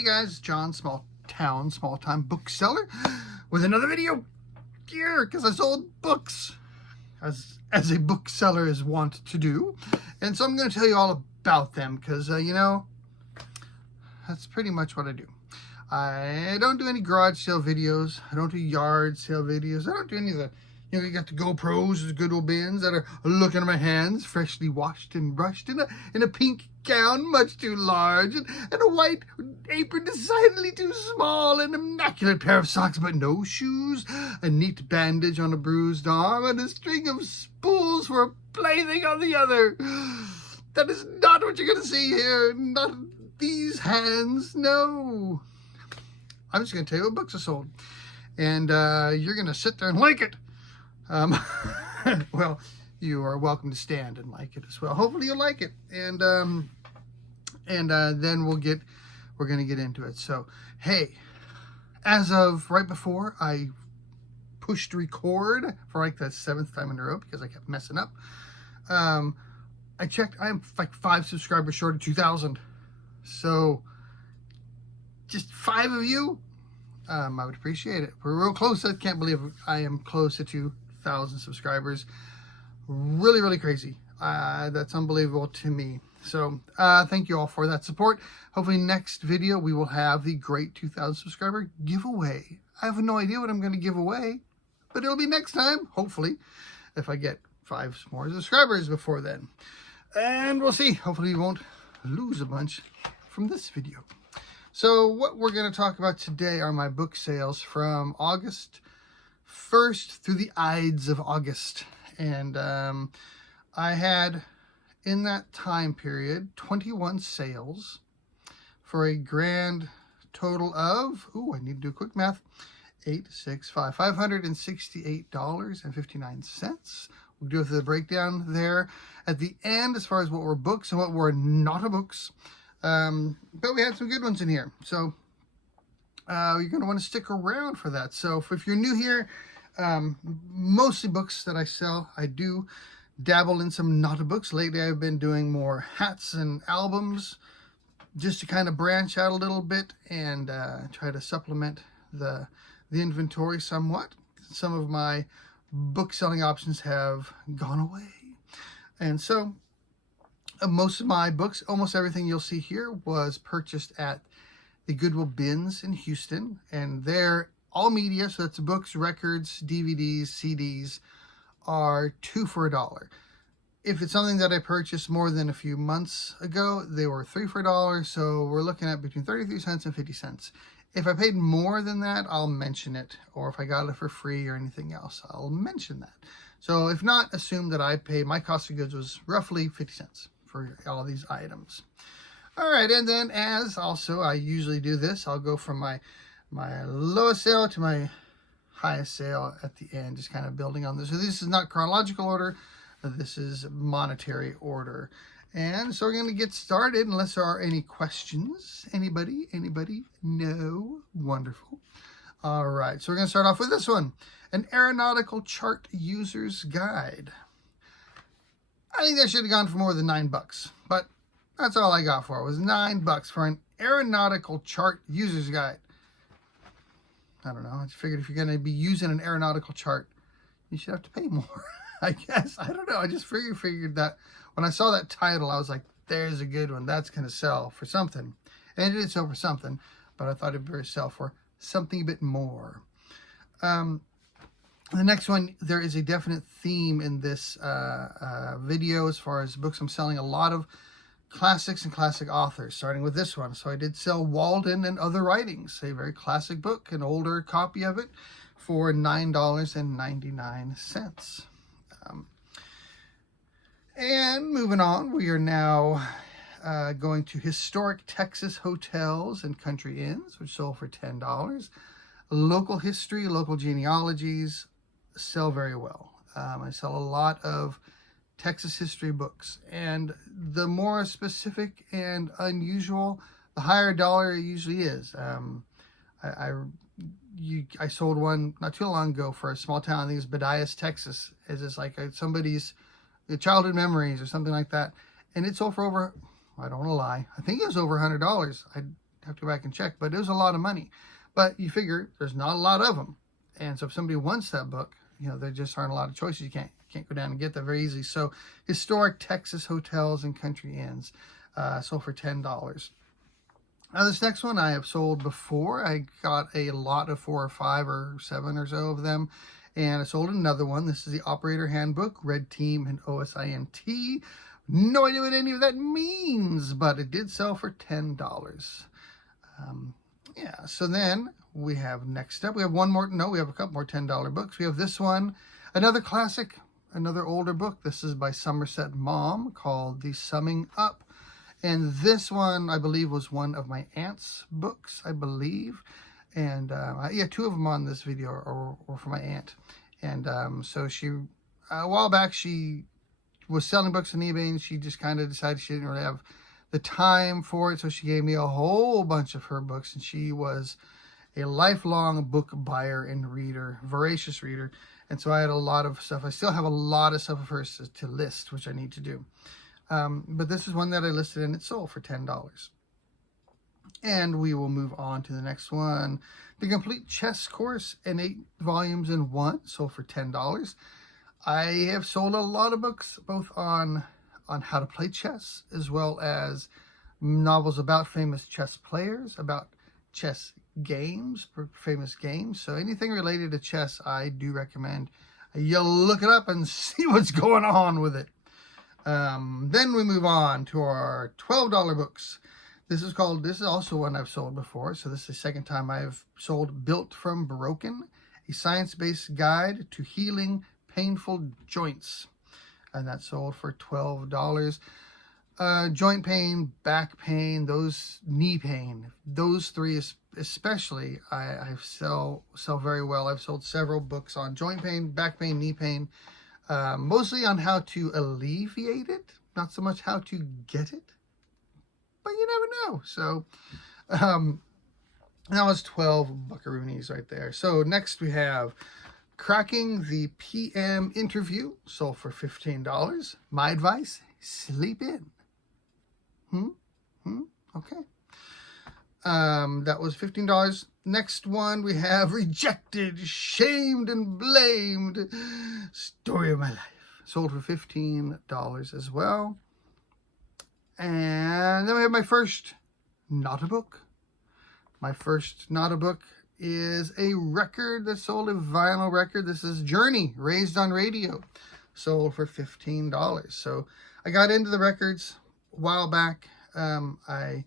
Hey guys, it's John, small time bookseller, with another video here because I sold books, as a bookseller is wont to do, and so I'm going to tell you all about them because you know, that's pretty much what I do. I don't do any garage sale videos. I don't do yard sale videos. I don't do any of the, you know, you got the GoPros, the Goodwill bins that are looking at my hands, freshly washed and brushed in a pink gown, much too large, and a white apron decidedly too small, an immaculate pair of socks but no shoes, a neat bandage on a bruised arm, and a string of spools for a plaything on the other. That is not what you're going to see here. Not these hands, no. I'm just going to tell you what books are sold, and you're going to sit there and like it. Well, you are welcome to stand and like it as well. Hopefully you'll like it, and then we're going to get into it. So, hey, as of right before I pushed record for like the 7th time in a row because I kept messing up, I checked. I'm like 5 subscribers short of 2,000. So, just 5 of you, I would appreciate it. We're real close. I can't believe I am close to 2,000 subscribers. Really, really crazy. That's unbelievable to me. So thank you all for that support. Hopefully next video we will have the great 2,000 subscriber giveaway. I have no idea what I'm going to give away, but it'll be next time, hopefully, if I get 5 more subscribers before then. And we'll see. Hopefully we won't lose a bunch from this video. So what we're going to talk about today are my book sales from August 1st through the Ides of August. And I had, in that time period, 21 sales for a grand total of, I need to do quick math, $568.59. We'll do the breakdown there at the end as far as what were books and what were not books. But we had some good ones in here. So you're going to want to stick around for that. So if you're new here, mostly books that I sell. I do dabble in some not books. Lately I've been doing more hats and albums just to kind of branch out a little bit and try to supplement the inventory somewhat. Some of my book selling options have gone away, and so most of my books, almost everything you'll see here, was purchased at the Goodwill bins in Houston, and they're all media, so that's books, records, DVDs, CDs, are 2 for $1. If it's something that I purchased more than a few months ago, they were 3 for $1, so we're looking at between 33 cents and 50 cents. If I paid more than that, I'll mention it, or if I got it for free or anything else, I'll mention that. So if not, assume that I paid, my cost of goods was roughly 50 cents for all these items. All right, and then as also I usually do this, I'll go from my lowest sale to my highest sale at the end, just kind of building on this. So this is not chronological order, this is monetary order. And so we're going to get started unless there are any questions. Anybody? No? Wonderful. All right, so we're going to start off with this one, an aeronautical chart user's guide. I think that should have gone for more than $9, but that's all I got for it, was $9 for an aeronautical chart user's guide. I don't know. I just figured if you're going to be using an aeronautical chart, you should have to pay more, I guess. I don't know. I just figured that when I saw that title, I was like, there's a good one. That's going to sell for something. And it did sell for something, but I thought it would sell for something a bit more. The next one, there is a definite theme in this video as far as books. I'm selling a lot of classics and classic authors, starting with this one. So I did sell Walden and Other Writings, a very classic book, an older copy of it, for $9.99. And moving on, we are now going to historic Texas hotels and country inns, which sold for $10. Local history, local genealogies sell very well. I sell a lot of Texas history books, and the more specific and unusual, the higher dollar it usually is. I sold one not too long ago for a small town. I think it's Bedias, Texas. It's like somebody's childhood memories or something like that, and it sold for over, I don't want to lie, I think it was over $100. I have to go back and check, but it was a lot of money. But you figure there's not a lot of them. And so if somebody wants that book, you know, there just aren't a lot of choices. You can't go down and get that very easy. So Historic Texas Hotels and Country Inns, sold for $10. Now this next one I have sold before. I got a lot of 4 or 5 or 7 or so of them. And I sold another one. This is the Operator Handbook, Red Team and OSINT. No idea what any of that means, but it did sell for $10. Yeah, so then we have next up, we have one more, no, we have a couple more $10 books. We have this one, another classic, another older book. This is by Somerset Maugham called The Summing Up. And this one, I believe, was one of my aunt's books, I believe. And yeah, 2 of them on this video are for my aunt. And so she, a while back, she was selling books on eBay, and she just kind of decided she didn't really have the time for it. So she gave me a whole bunch of her books, and she was a lifelong book buyer and reader, voracious reader. And so I had a lot of stuff. I still have a lot of stuff of hers to list, which I need to do. But this is one that I listed, and it sold for $10. And we will move on to the next one. The Complete Chess Course in 8 volumes in 1, sold for $10. I have sold a lot of books, both on how to play chess, as well as novels about famous chess players, about chess games, famous games. So anything related to chess, I do recommend you look it up and see what's going on with it. Then we move on to our $12 books. This is also one I've sold before. So this is the second time I've sold Built from Broken, a science-based guide to healing painful joints. And that sold for $12. Joint pain, back pain, knee pain, those 3 especially, I sell very well. I've sold several books on joint pain, back pain, knee pain, mostly on how to alleviate it, not so much how to get it, but you never know. So that was 12 buckaroonies right there. So next we have Cracking the PM Interview, sold for $15. My advice, sleep in. Okay. That was $15. Next one we have Rejected, Shamed, and Blamed, Story of My Life. Sold for $15 as well. And then we have my first not a book. My first not a book is a record that sold, a vinyl record. This is Journey, Raised on Radio. Sold for $15. So I got into the records a while back. I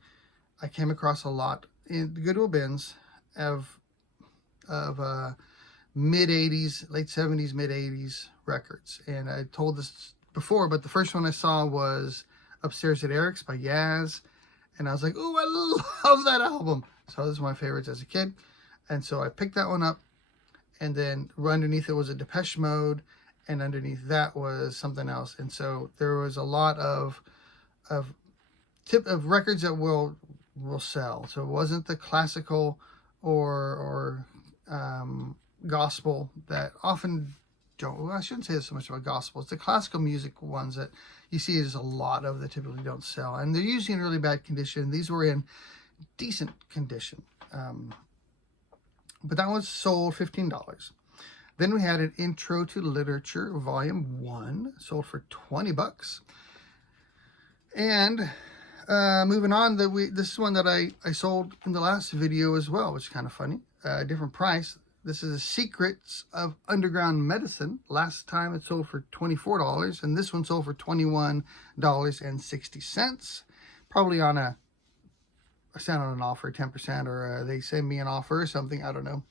came across a lot in the Goodwill bins of mid-80s, late 70s, mid-80s records. And I told this before, but the first one I saw was Upstairs at Eric's by Yaz. And I was like, oh, I love that album. So this is my favorites as a kid. And so I picked that one up, and then underneath it was a Depeche Mode, and underneath that was something else. And so there was a lot of records that will sell. So it wasn't the classical or gospel that often don't. Well, I shouldn't say so much about gospel. It's the classical music ones that you see there's a lot of that typically don't sell, and they're usually in really bad condition. These were in decent condition. But that was sold $15. Then we had an Intro to Literature, Volume 1, sold for $20. And moving on, this is one that I sold in the last video as well, which is kind of funny. Different price. This is Secrets of Underground Medicine. Last time it sold for $24, and this one sold for $21.60. Probably on I sent on an offer, 10%, or they send me an offer or something, I don't know.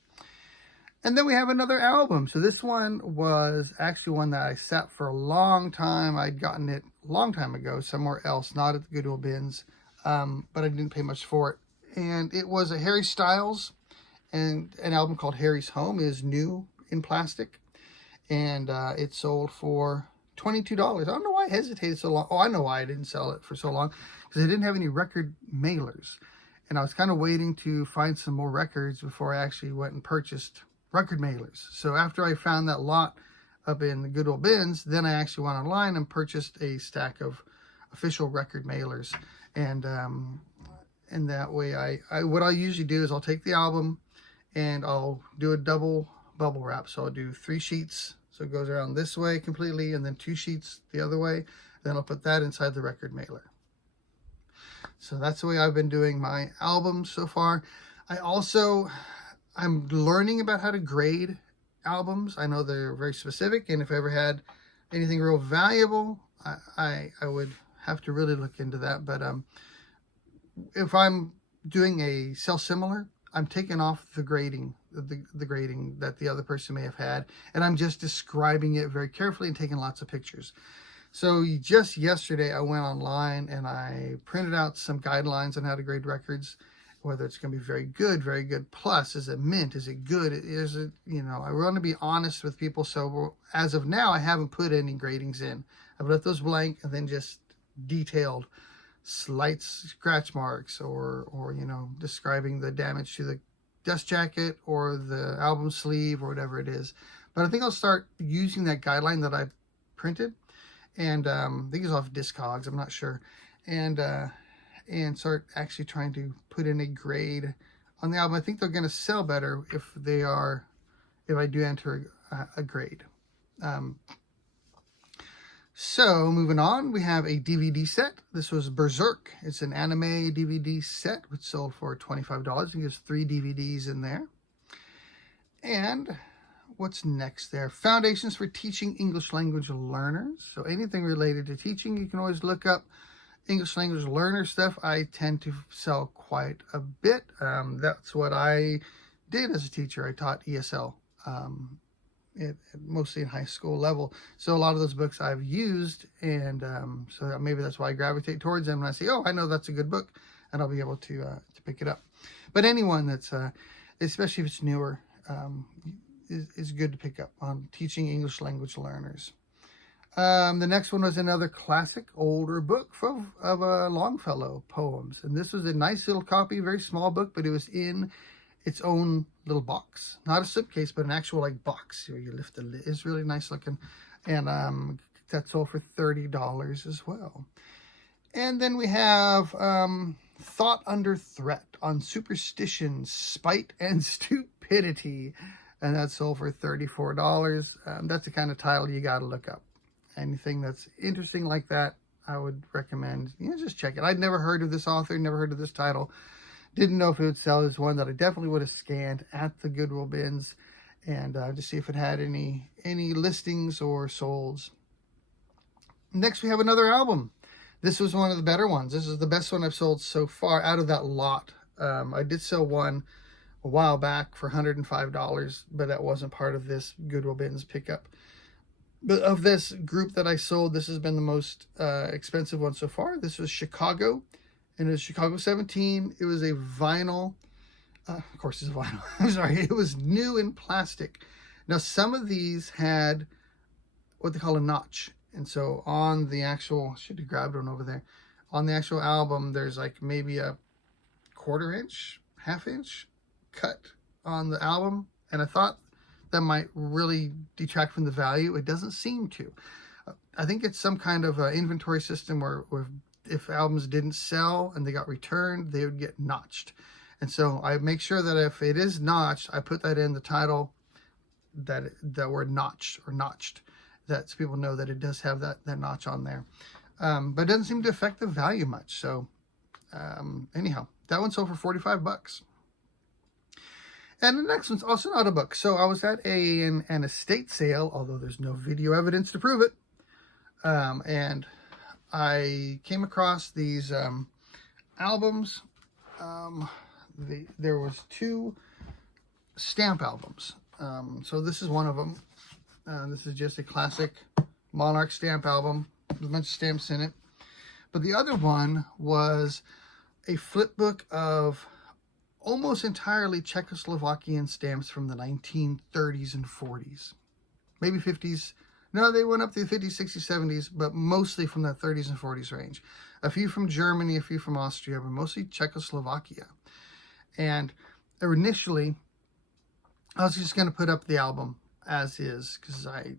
And then we have another album. So this one was actually one that I sat for a long time. I'd gotten it a long time ago somewhere else, not at the Goodwill bins, but I didn't pay much for it. And it was a Harry Styles, and an album called Harry's Home is new in plastic. And it sold for $22. I don't know why I hesitated so long. Oh, I know why I didn't sell it for so long. Because I didn't have any record mailers. And I was kind of waiting to find some more records before I actually went and purchased record mailers. So after I found that lot up in the Goodwill bins, then I actually went online and purchased a stack of official record mailers. And And that way what I'll usually do is I'll take the album and I'll do a double bubble wrap. So I'll do 3 sheets. So it goes around this way completely, and then 2 sheets the other way. Then I'll put that inside the record mailer. So that's the way I've been doing my albums so far. I'm learning about how to grade albums. I know they're very specific, and if I ever had anything real valuable, I would have to really look into that. But if I'm doing a sell similar, I'm taking off the grading, the grading that the other person may have had, and I'm just describing it very carefully and taking lots of pictures. So just yesterday, I went online and I printed out some guidelines on how to grade records, whether it's going to be very good plus, is it mint, is it good, is it, I want to be honest with people. So as of now, I haven't put any gradings in. I've left those blank and then just detailed slight scratch marks or describing the damage to the dust jacket or the album sleeve or whatever it is. But I think I'll start using that guideline that I printed, and I think it's off Discogs, I'm not sure, and start actually trying to put in a grade on the album. I think they're going to sell better if I do enter a grade. So moving on, we have a DVD set. This was Berserk. It's an anime DVD set, which sold for $25. I think there's 3 DVDs in there. And what's next there? Foundations for Teaching English Language Learners. So anything related to teaching, you can always look up English Language Learner stuff. I tend to sell quite a bit. That's what I did as a teacher. I taught ESL. Mostly in high school level, so a lot of those books I've used, and so maybe that's why I gravitate towards them. And I say, oh, I know that's a good book, and I'll be able to pick it up. But anyone that's especially if it's newer, is good to pick up on Teaching English Language Learners. The next one was another classic older book of Longfellow Poems, and this was a nice little copy, very small book, but it was in its own little box, not a slipcase, but an actual box where you lift the lid. It's really nice looking, and that sold for $30 as well. And then we have Thought Under Threat on Superstition, Spite, and Stupidity, and that sold for $34. That's the kind of title you got to look up. Anything that's interesting like that, I would recommend just check it. I'd never heard of this author, never heard of this title. Didn't know if it would sell. As one that I definitely would have scanned at the Goodwill bins and to see if it had any listings or solds. Next, we have another album. This was one of the better ones. This is the best one I've sold so far out of that lot. I did sell one a while back for $105, but that wasn't part of this Goodwill bins pickup. But of this group that I sold, this has been the most expensive one so far. This was Chicago. And it was Chicago 17. It was a vinyl. Of course, it's a vinyl. I'm sorry. It was new in plastic. Now, some of these had what they call a notch. And so on the actual, should have grabbed one over there. On the actual album, there's maybe a 1/4 inch, 1/2 inch cut on the album. And I thought that might really detract from the value. It doesn't seem to. I think it's some kind of inventory system where if albums didn't sell and they got returned, they would get notched. And so I make sure that if it is notched, I put that in the title, that word notch or notched, that so people know that it does have that notch on there. But it doesn't seem to affect the value much. So anyhow, that one sold for $45. And the next one's also not a book. So I was at an estate sale, although there's no video evidence to prove it. And I came across these albums. There was 2 stamp albums. So this is one of them. This is just a classic Monarch stamp album with a bunch of stamps in it. But the other one was a flip book of almost entirely Czechoslovakian stamps from the 1930s and 40s. Maybe 50s. No, they went up to the 50s, 60s, 70s, but mostly from the 30s and 40s range. A few from Germany, a few from Austria, but mostly Czechoslovakia. And initially, I was just going to put up the album as is, because I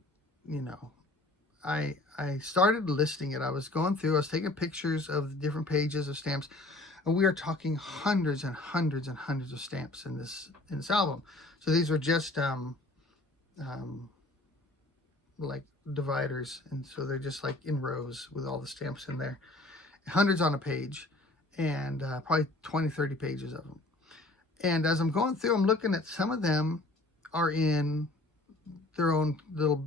started listing it. I was going through, I was taking pictures of the different pages of stamps. And we are talking hundreds and hundreds and hundreds of stamps in this album. So these were just like dividers, and so they're just like in rows with all the stamps in there. Hundreds on a page, and probably 20-30 pages of them. And as I'm going through, I'm looking at some of them are in their own little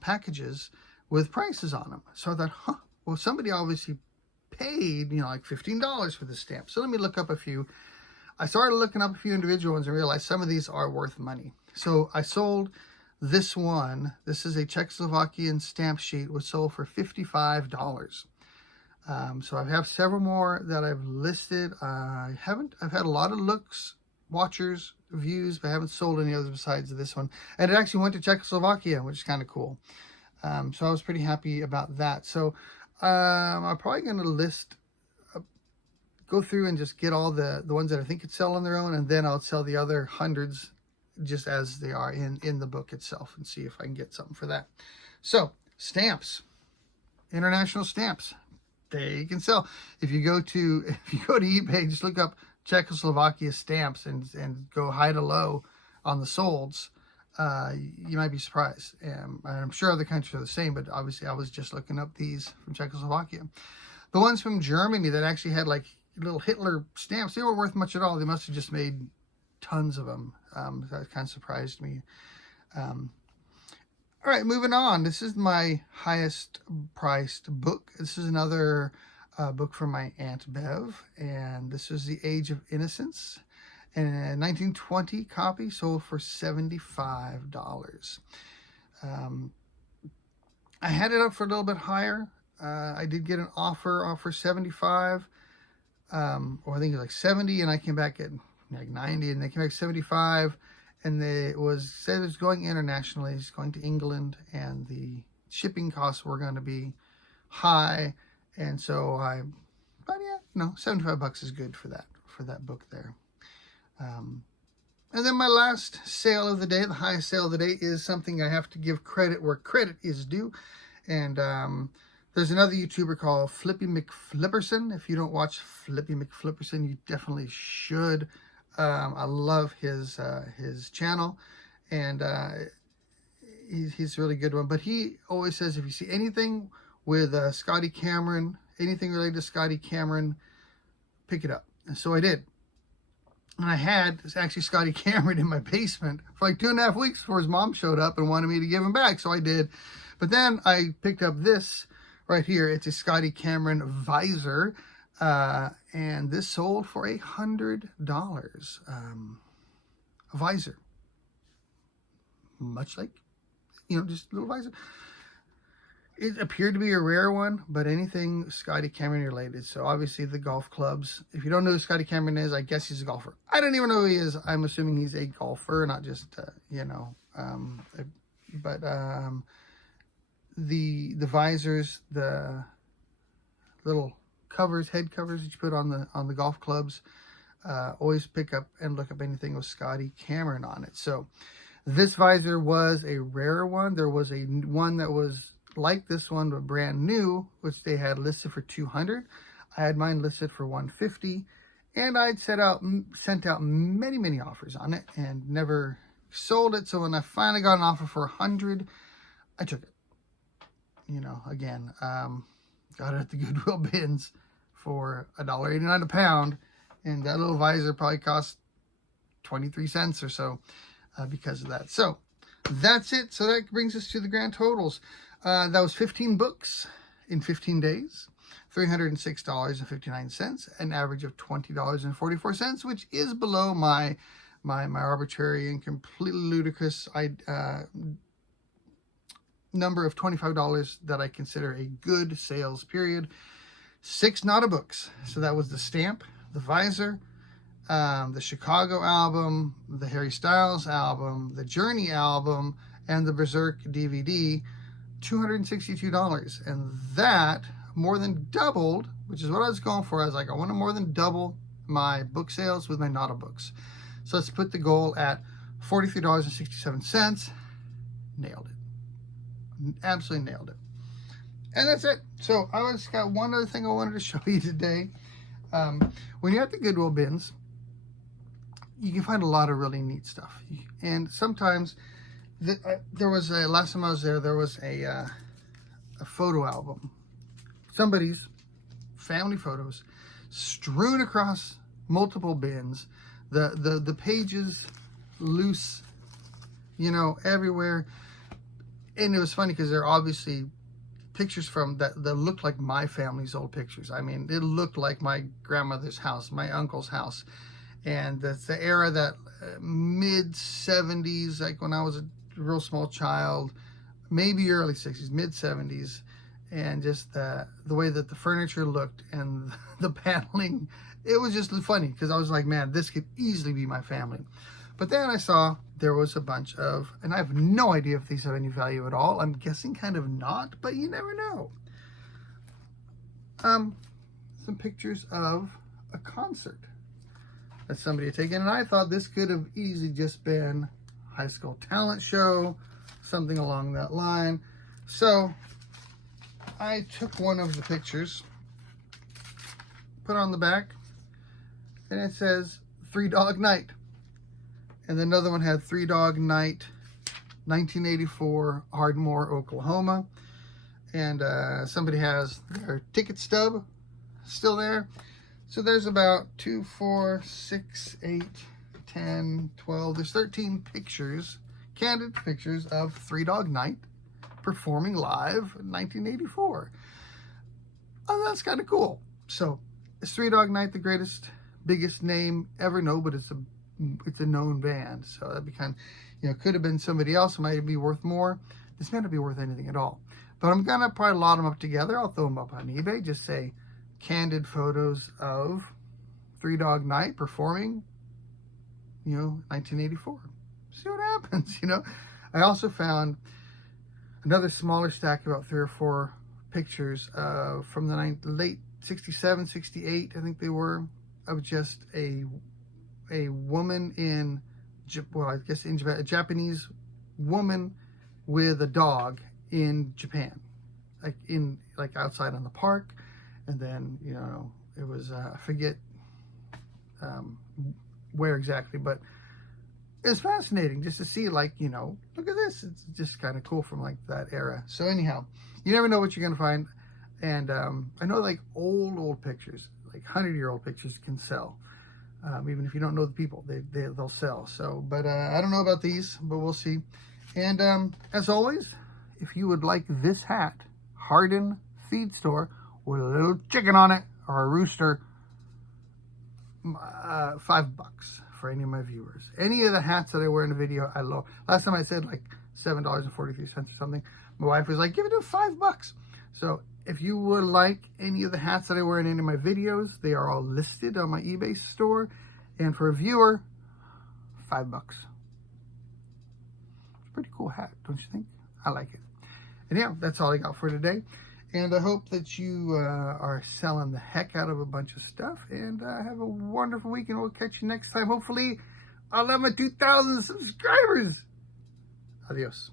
packages with prices on them. So I thought, well, somebody obviously paid, like $15 for this stamp. So let me look up a few. I started looking up a few individual ones and realized some of these are worth money. So I sold this one. This is a Czechoslovakian stamp sheet, was sold for $55. So I have several more that I've listed. I've had a lot of looks, watchers, views, but I haven't sold any others besides this one. And it actually went to Czechoslovakia, which is kind of cool. So I was pretty happy about that. So I'm probably going to list, go through and just get all the ones that I think could sell on their own, and then I'll sell the other hundreds just as they are in the book itself, and see if I can get something for that. So stamps, international stamps, they can sell. If you go to eBay, just look up Czechoslovakia stamps and go high to low on the solds. You might be surprised. I'm sure other countries are the same, but obviously I was just looking up these from Czechoslovakia. The ones from Germany that actually had like little Hitler stamps, they weren't worth much at all. They must have just made tons of them. That kind of surprised me. All right, moving on. This is my highest priced book. This is another book from my Aunt Bev, and this is The Age of Innocence. And a 1920 copy sold for $75. I had it up for a little bit higher. I did get an offer 75, or I think it was like 70, and I came back at like 90, and they came back 75, and said it was going internationally. It's going to England, and the shipping costs were going to be high, and so but yeah, no, $75 is good for that book there. And then my last sale of the day, the highest sale of the day, is something I have to give credit where credit is due. And there's another YouTuber called Flippy McFlipperson. If you don't watch Flippy McFlipperson, you definitely should. I love his channel, and he's a really good one. But he always says, if you see anything with Scotty Cameron, anything related to Scotty Cameron, pick it up. And so I did. And I had actually Scotty Cameron in my basement for like 2.5 weeks before his mom showed up and wanted me to give him back. So I did. But then I picked up this right here. It's a Scotty Cameron Visor. And this sold for $100. A visor. Much like, just a little visor. It appeared to be a rare one, but anything Scotty Cameron related. So obviously the golf clubs. If you don't know who Scotty Cameron is, I guess he's a golfer. I don't even know who he is. I'm assuming he's a golfer, not just, the visors, the little covers, head covers that you put on the golf clubs, always pick up and look up anything with Scotty Cameron on it. So this visor was a rare one. There was a one that was like this one, but brand new, which they had listed for $200. I had mine listed for $150, and I'd sent out many offers on it and never sold it. So when I finally got an offer for $100, I took it. Again, got it at the Goodwill bins for $1.89 a pound, and that little visor probably cost 23 cents or so because of that. So that's it. So that brings us to the grand totals. That was 15 books in 15 days, $306.59, an average of $20.44, which is below my arbitrary and completely ludicrous number of $25 that I consider a good sales period. 6 Nota books. So that was the stamp, the visor, the Chicago album, the Harry Styles album, the Journey album, and the Berserk DVD. $262, and that more than doubled, which is what I was going for. I was like, I want to more than double my book sales with my Nota books. So let's put the goal at $43.67. Nailed it. Absolutely nailed it. And that's it. So I just got one other thing I wanted to show you today. When you're at the Goodwill bins, you can find a lot of really neat stuff. And sometimes, there was last time I was there was a photo album. Somebody's family photos strewn across multiple bins. The pages loose, everywhere. And it was funny because they're obviously pictures from that looked like my family's old pictures. I mean, it looked like my grandmother's house, my uncle's house. And that's the era that mid 70s, like when I was a real small child, maybe early 60s, mid 70s. And just the way that the furniture looked and the paneling, it was just funny because I was like, man, this could easily be my family. But then I saw there was a bunch of, and I have no idea if these have any value at all. I'm guessing kind of not, but you never know. Some pictures of a concert that somebody had taken, and I thought this could have easily just been high school talent show, something along that line. So I took one of the pictures, put on the back, and it says Three Dog Night. And another one had Three Dog Night, 1984, Ardmore, Oklahoma. And somebody has their ticket stub still there. So there's about 2, 4, 6, 8, 10, 12. There's 13 pictures, candid pictures of Three Dog Night performing live in 1984. Oh, that's kind of cool. So is Three Dog Night the biggest name ever? No, but it's a known band. So that'd be kind of, could have been somebody else. It might be worth more. This may not be worth anything at all. But I'm going to probably lot them up together. I'll throw them up on eBay. Just say candid photos of Three Dog Night performing, 1984. See what happens, I also found another smaller stack, about 3 or 4 pictures from the late 67, 68, I think they were, of just a woman in Japan, a Japanese woman with a dog in Japan, like outside on the park. And then, it was, I forget where exactly, but it's fascinating just to see, look at this. It's just kind of cool from that era. So anyhow, you never know what you're going to find. And I know old pictures, 100-year-old pictures can sell. Even if you don't know the people, they'll sell. So, but I don't know about these, but we'll see. And as always, if you would like this hat, Hardin Feed Store, with a little chicken on it or a rooster, $5 for any of my viewers. Any of the hats that I wear in the video, I love. Last time I said $7.43 or something. My wife was like, give it to $5. So if you would like any of the hats that I wear in any of my videos, they are all listed on my eBay store. And for a viewer, $5. It's a pretty cool hat, don't you think? I like it. And yeah, that's all I got for today. And I hope that you are selling the heck out of a bunch of stuff. And have a wonderful week. And we'll catch you next time. Hopefully, I'll have my 2,000 subscribers. Adios.